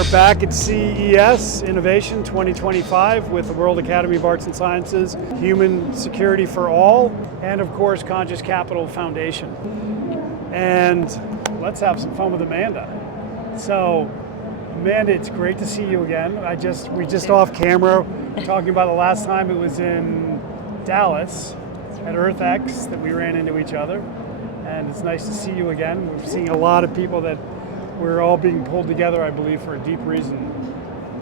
We're back at CES Innovation 2025 with the World Academy of Arts and Sciences, Human Security for All, and of course Conscious Capital Foundation. And let's have some fun with Amanda. So, Amanda, it's great to see you again. We just off camera talking about the last time it was in Dallas at EarthX that we ran into each other. And it's nice to see you again. We're seeing a lot of people that we're all being pulled together, I believe, for a deep reason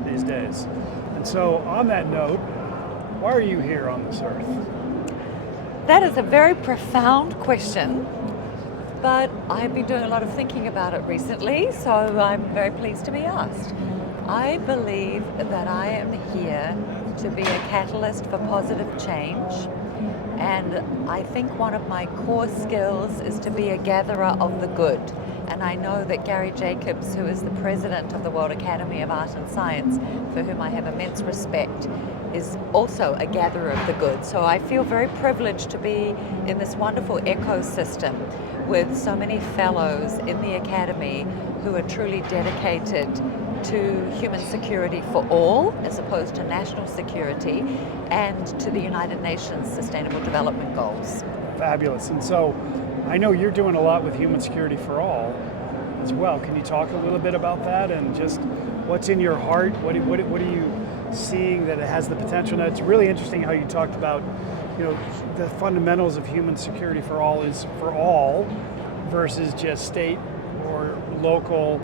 these days. And so on that note, why are you here on this earth? That is a very profound question, but I've been doing a lot of thinking about it recently, so I'm very pleased to be asked. I believe that I am here to be a catalyst for positive change, and I think one of my core skills is to be a gatherer of the good. And I know that Gary Jacobs, who is the president of the World Academy of Art and Science, for whom I have immense respect, is also a gatherer of the good. So I feel very privileged to be in this wonderful ecosystem with so many fellows in the Academy who are truly dedicated to human security for all, as opposed to national security, and to the United Nations Sustainable Development Goals. Fabulous. And so I know you're doing a lot with Human Security for All as well. Can you talk a little bit about that and just what's in your heart? What are you seeing that it has the potential? Now, it's really interesting how you talked about, the fundamentals of Human Security for All is for all versus just state or local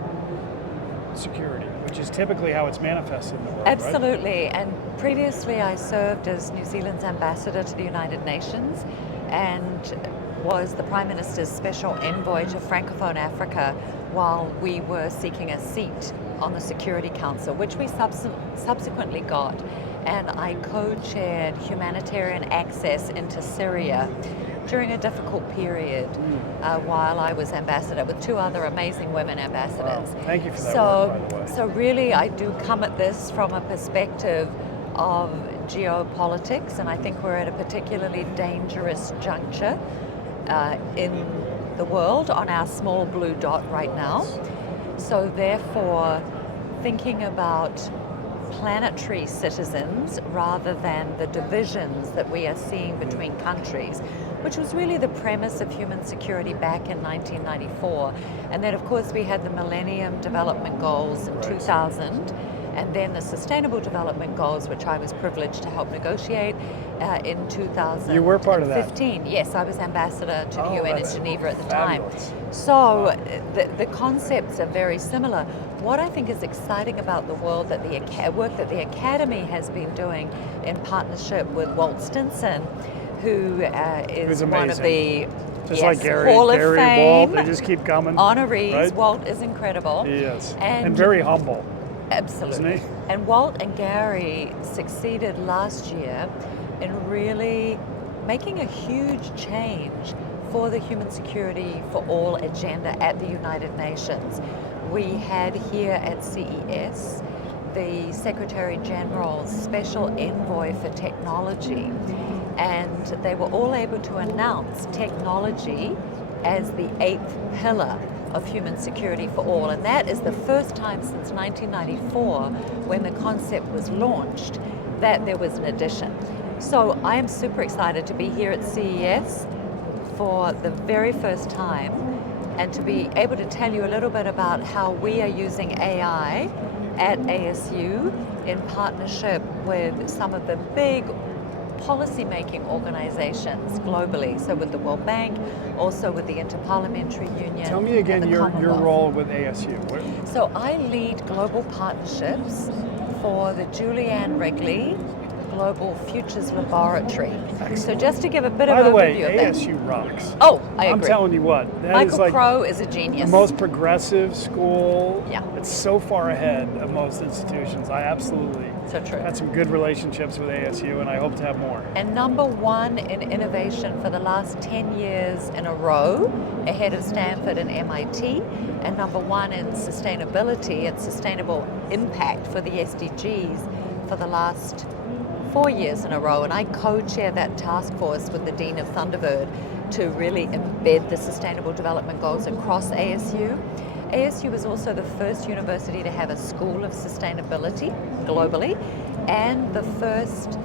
security, which is typically how it's manifested in the world. Absolutely. Right? And previously I served as New Zealand's ambassador to the United Nations and was the Prime Minister's special envoy to Francophone Africa while we were seeking a seat on the Security Council, which we subsequently got. And I co-chaired humanitarian access into Syria during a difficult period while I was ambassador with two other amazing women ambassadors. Wow. Thank you for that work, by the way. So really I do come at this from a perspective of geopolitics, and I think we're at a particularly dangerous juncture in the world on our small blue dot right now. So therefore, thinking about planetary citizens rather than the divisions that we are seeing between countries, which was really the premise of human security back in 1994. And then of course we had the Millennium Development Goals in 2000, and then the Sustainable Development Goals, which I was privileged to help negotiate in 2015. You were part of that? Yes, I was ambassador to the UN in Geneva at the fabulous. time. So the concepts are very similar. What I think is exciting about the work that the Academy has been doing in partnership with Walt Stinson, who is one of the like Gary, Hall of Fame Walt, they just keep coming. Honorees. Right? Walt is incredible. He is. And very humble. Absolutely. Isn't he? And Walt and Gary succeeded last year in really making a huge change for the Human Security for All agenda at the United Nations. We had here at CES the Secretary General's Special Envoy for Technology, and they were all able to announce technology as the 8th pillar of human security for all, and that is the first time since 1994, when the concept was launched, that there was an addition. So I am super excited to be here at CES for the very first time and to be able to tell you a little bit about how we are using AI at ASU in partnership with some of the big policy-making organizations globally, so with the World Bank, also with the Interparliamentary Union. Tell me again your role with ASU. So I lead global partnerships for the Julianne Wrigley Global Futures Laboratory. Excellent. So just to give a bit By of the overview way, of that. ASU rocks. Oh, I agree. I'm telling you what, that Michael is like Crow is a genius. the most progressive school. Yeah. It's so far ahead of most institutions. I absolutely So true. had some good relationships with ASU, and I hope to have more. And number one in innovation for the last 10 years in a row, ahead of Stanford and MIT, and number one in sustainability and sustainable impact for the SDGs for the last 4 years in a row. And I co-chair that task force with the Dean of Thunderbird to really embed the Sustainable Development Goals across ASU. ASU is also the first university to have a school of sustainability globally, and the first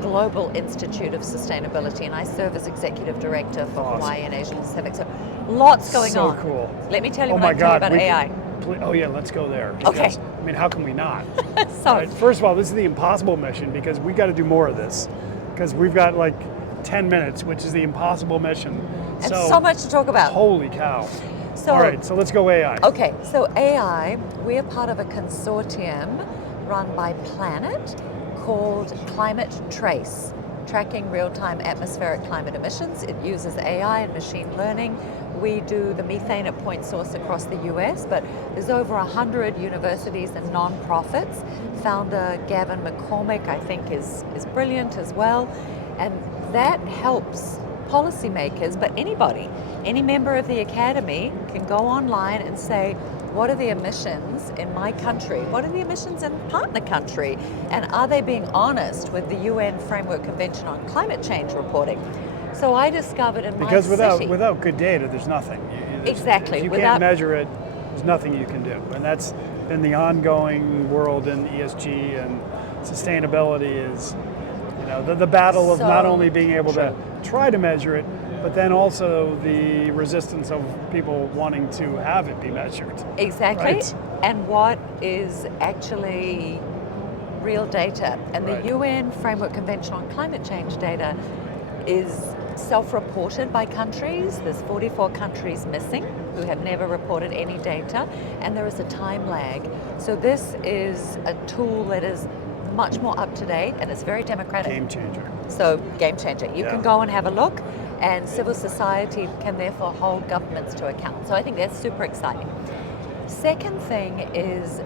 Global Institute of Sustainability, and I serve as Executive Director for Hawaii and Asia Pacific. So lots going on. So cool. Let me tell you Oh what my I can tell you God. about AI. Oh yeah, let's go there. Okay. Because, I mean, how can we not? So, Right, first of all, this is the impossible mission because we got to do more of this because we've got like 10 minutes, which is the impossible mission. and so much to talk about. Holy cow. So, all right, so let's go AI. Okay, so AI, we're part of a consortium run by Planet called Climate Trace, tracking real-time atmospheric climate emissions. It uses AI and machine learning. We do the methane at point source across the US, but there's over 100 universities and nonprofits. Founder Gavin McCormick, I think, is brilliant as well. And that helps policymakers, but anybody, any member of the academy can go online and say, what are the emissions in my country? What are the emissions in partner country? And are they being honest with the UN Framework Convention on Climate Change reporting? So I discovered in because my city... without good data, there's nothing. Exactly. If you can't measure it, there's nothing you can do. And that's been the ongoing world in ESG, and sustainability is, the battle of not only being able to try to measure it, but then also the resistance of people wanting to have it be measured. Exactly. Right? And what is actually real data. And the UN Framework Convention on Climate Change data is self-reported by countries. There's 44 countries missing who have never reported any data, and there is a time lag. So this is a tool that is much more up to date, and it's very democratic. Game changer. So game changer. You can go and have a look, and civil society can therefore hold governments to account. So I think that's super exciting. Second thing is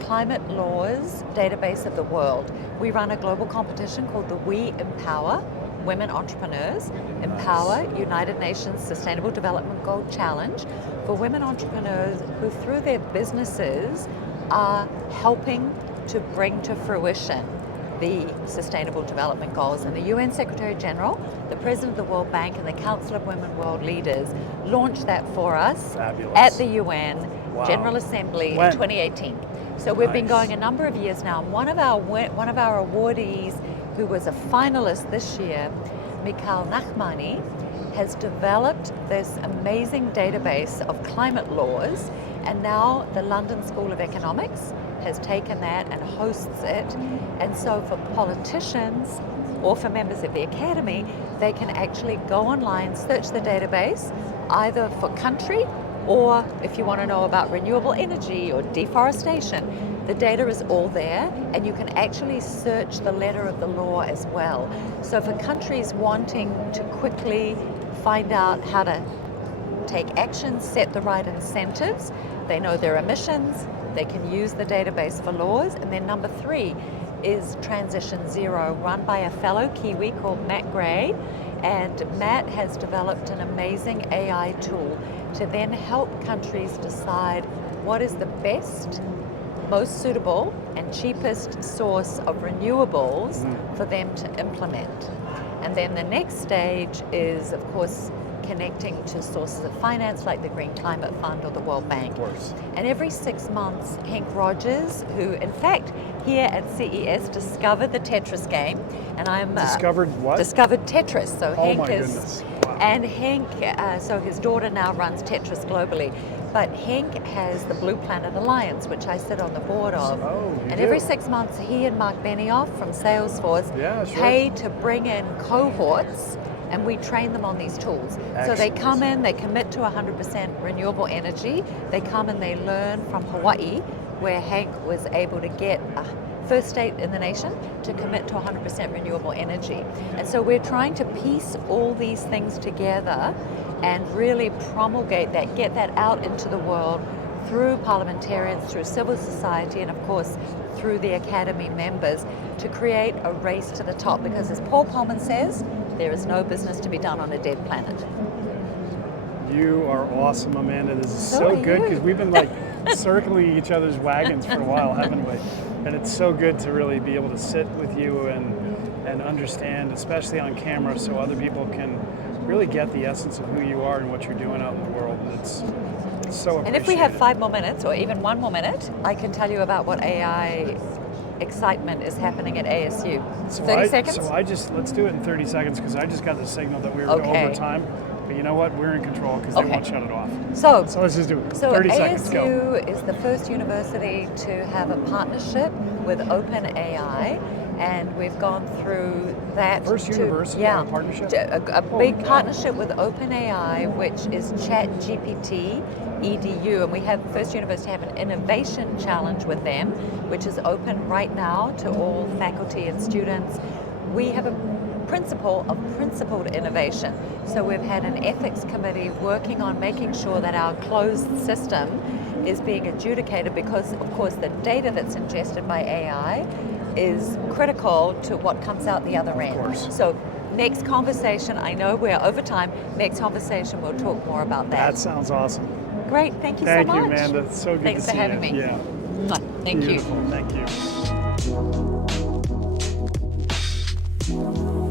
Climate Laws Database of the World. We run a global competition called the We Empower Women Entrepreneurs, Empower United Nations Sustainable Development Goal Challenge for women entrepreneurs who through their businesses are helping to bring to fruition the Sustainable Development Goals. And the UN Secretary General, the President of the World Bank, and the Council of Women World Leaders launched that for us at the UN General Assembly in 2018. So we've been going a number of years now. One of our awardees, who was a finalist this year, Mikhail Nachmani, has developed this amazing database of climate laws, and now the London School of Economics has taken that and hosts it. And so for politicians or for members of the academy, they can actually go online, search the database, either for country or if you want to know about renewable energy or deforestation. The data is all there, and you can actually search the letter of the law as well. So for countries wanting to quickly find out how to take action, set the right incentives, they know their emissions, they can use the database for laws. And then number 3 is Transition Zero, run by a fellow Kiwi called Matt Gray. And Matt has developed an amazing AI tool to then help countries decide what is the best, most suitable and cheapest source of renewables for them to implement. And then the next stage is, of course, connecting to sources of finance like the Green Climate Fund or the World Bank. Of course. And every 6 months, Hank Rogers, who in fact here at CES discovered the Tetris game, and I'm discovered what? Discovered Tetris. So oh Hank my is, goodness. Wow. and Hank, so his daughter now runs Tetris globally. But Hank has the Blue Planet Alliance, which I sit on the board of. And every 6 months, he and Mark Benioff from Salesforce pay to bring in cohorts, and we train them on these tools. Excellent. So they come in, they commit to 100% renewable energy. They come and they learn from Hawaii, where Hank was able to get a first state in the nation to commit to 100% renewable energy. And so we're trying to piece all these things together and really promulgate that, get that out into the world through parliamentarians, through civil society, and of course through the academy members to create a race to the top. Because as Paul Pullman says, there is no business to be done on a dead planet. You are awesome, Amanda. This is so good because we've been like circling each other's wagons for a while, haven't we? And it's so good to really be able to sit with you and understand, especially on camera, so other people can really get the essence of who you are and what you're doing out in the world. So And if we have appreciated. 5 more minutes, or even 1 more minute, I can tell you about what AI excitement is happening at ASU. 30 seconds? So let's do it in 30 seconds because I just got the signal that we were Okay. over time. But you know what? We're in control because they Okay. won't shut it off. So let's just do it. So 30 seconds, go. ASU is the first university to have a partnership with OpenAI, and we've gone through that. First university yeah, on a partnership? A big partnership with OpenAI, which is ChatGPT EDU, and we have First University have an innovation challenge with them, which is open right now to all faculty and students. We have a principle of principled innovation. So we've had an ethics committee working on making sure that our closed system is being adjudicated because, of course, the data that's ingested by AI is critical to what comes out the other end. Of course. So next conversation, I know we're over time, next conversation we'll talk more about that. That sounds awesome. Great, thank you so Thank much. you, Amanda. It's so good Thanks to for see having you. me. Yeah. Mwah. Thank Beautiful. you. Thank you.